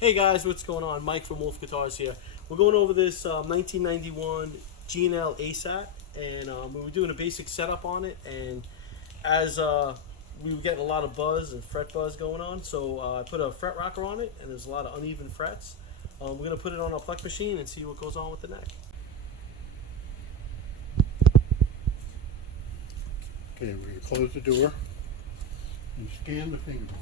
Hey guys, what's going on? Mike from Wolf Guitars here. We're going over this 1991 G&L ASAT, and we were doing a basic setup on it. And as we were getting a lot of buzz and fret buzz going on, so I put a fret rocker on it, and there's a lot of uneven frets. We're going to put it on our PLEK machine and see what goes on with the neck. Okay, we're going to close the door and scan the fingerboard.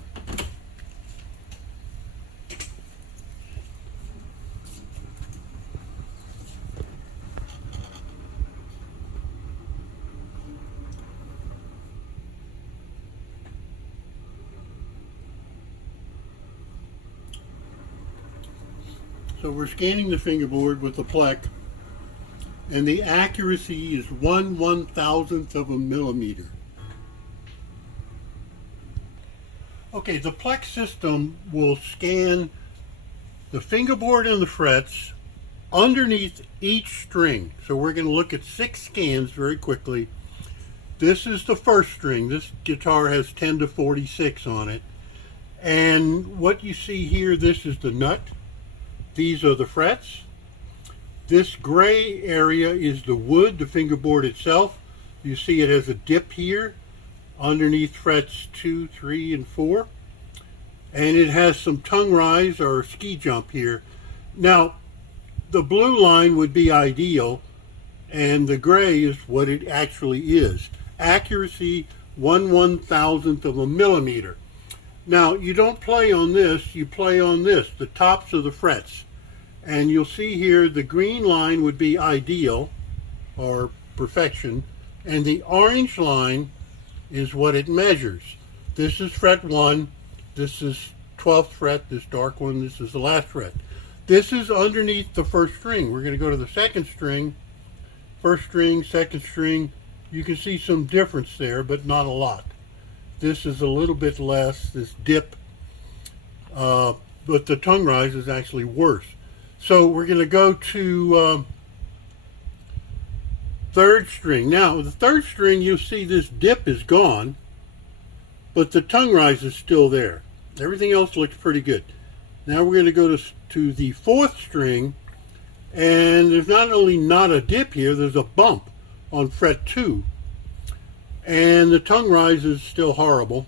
So we're scanning the fingerboard with the PLEK, and the accuracy is 1/1000th of a millimeter. Okay, the PLEK system will scan the fingerboard and the frets underneath each string. So we're going to look at 6 scans very quickly. This is the first string. This guitar has 10 to 46 on it. And what you see here, this is the nut. These are the frets. This gray area is the wood, the fingerboard itself. You see it has a dip here underneath frets 2, 3, and 4. And it has some tongue rise or ski jump here. Now, the blue line would be ideal, and the gray is what it actually is. Accuracy 1/1000th of a millimeter. Now, you don't play on this, you play on this, the tops of the frets. And you'll see here the green line would be ideal or perfection, and the orange line is what it measures. This is fret 1, this is 12th fret, this dark one, this is the last fret. This is underneath the first string. We're going to go to the second string, first string, second string. You can see some difference there, but not a lot. This is a little bit less, this dip, but the tongue rise is actually worse. So we're going to go to third string. Now, the third string, you'll see this dip is gone, but the tongue rise is still there. Everything else looks pretty good. Now we're going to go to the fourth string, and there's not only not a dip here, there's a bump on fret 2. And the tongue rise is still horrible.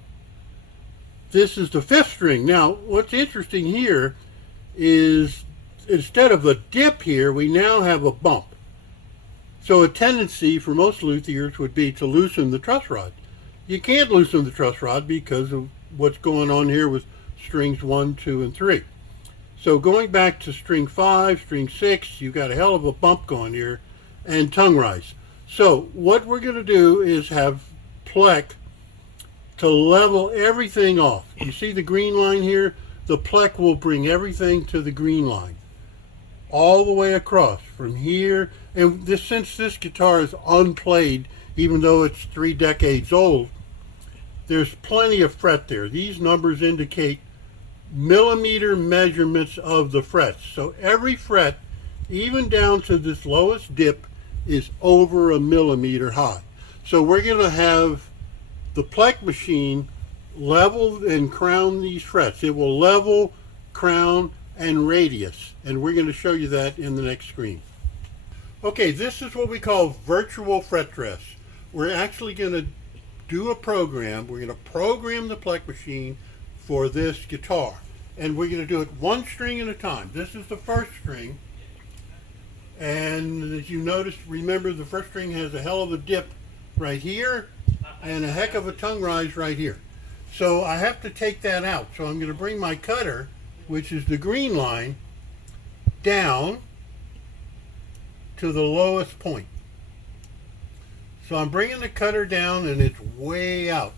This is the fifth string. Now, what's interesting here is instead of a dip here, we now have a bump. So a tendency for most luthiers would be to loosen the truss rod. You can't loosen the truss rod because of what's going on here with strings 1, 2, and 3. So going back to string 5, string 6, you've got a hell of a bump going here, and tongue rise. So what we're going to do is have PLEK to level everything off. You see the green line here? The PLEK will bring everything to the green line, all the way across from here. And since this guitar is unplayed, even though it's 3 decades old, there's plenty of fret there. These numbers indicate millimeter measurements of the frets. So every fret, even down to this lowest dip, is over a millimeter high. So we're going to have the PLEK machine level and crown these frets. It will level, crown, and radius. And we're going to show you that in the next screen. Okay, this is what we call virtual fret dress. We're actually going to do a program. We're going to program the PLEK machine for this guitar. And we're going to do it one string at a time. This is the first string. And as you notice, remember the first string has a hell of a dip right here and a heck of a tongue rise right here. So I have to take that out. So I'm going to bring my cutter, which is the green line, down to the lowest point. So I'm bringing the cutter down and it's way out.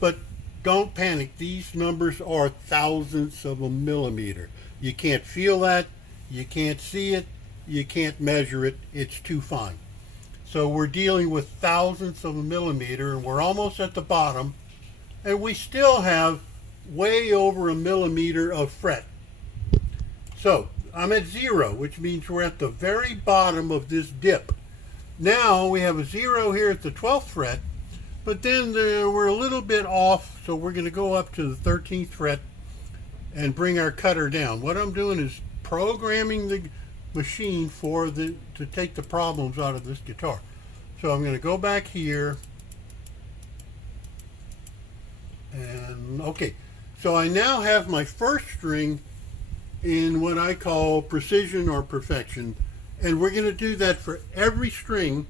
But don't panic. These numbers are thousandths of a millimeter. You can't feel that. You can't see it. You can't measure it. It's too fine. So we're dealing with thousandths of a millimeter, and we're almost at the bottom, and we still have way over a millimeter of fret. So I'm at 0, which means we're at the very bottom of this dip. Now we have a 0 here at the 12th fret, but then we're a little bit off, so we're going to go up to the 13th fret and bring our cutter down. What I'm doing is programming the machine to take the problems out of this guitar. So I'm going to go back here, and okay, so I now have my first string in what I call precision or perfection, and we're going to do that for every string,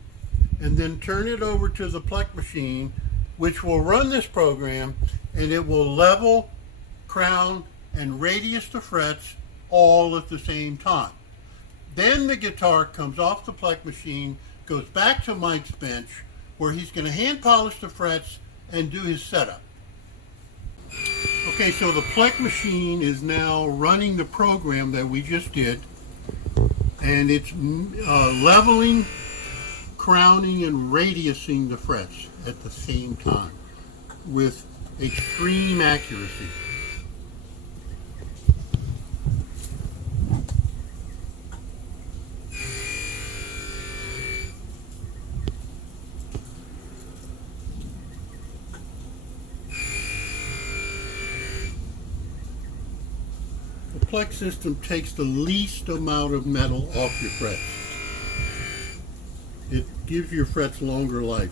and then turn it over to the PLEK machine, which will run this program, and it will level, crown, and radius the frets all at the same time. Then the guitar comes off the PLEK machine, goes back to Mike's bench, where he's going to hand polish the frets and do his setup. Okay, so the PLEK machine is now running the program that we just did, and it's leveling, crowning, and radiusing the frets at the same time with extreme accuracy. The PLEK system takes the least amount of metal off your frets. It gives your frets longer life.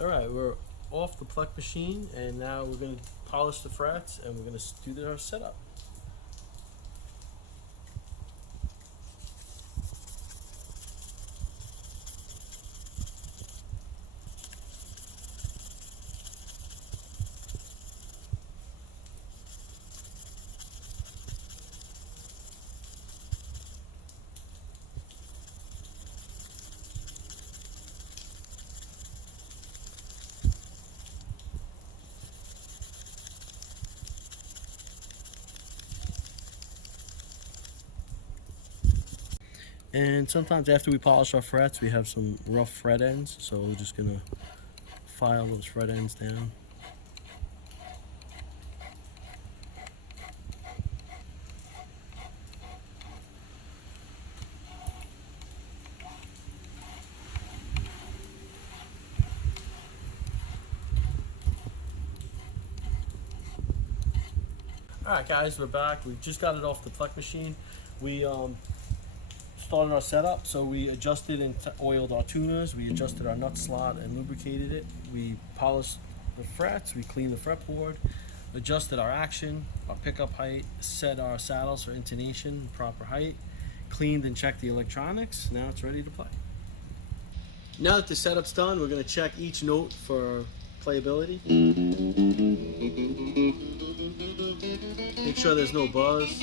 Alright, we're off the PLEK machine, and now we're going to polish the frets, and we're going to do our setup. And sometimes after we polish our frets, we have some rough fret ends, so we're just going to file those fret ends down. Alright guys, we're back. We just got it off the PLEK machine. We started our setup, so we adjusted and oiled our tuners, we adjusted our nut slot and lubricated it, we polished the frets, we cleaned the fretboard, adjusted our action, our pickup height, set our saddles for intonation, proper height, cleaned and checked the electronics. Now it's ready to play. Now that the setup's done, we're going to check each note for playability. Make sure there's no buzz.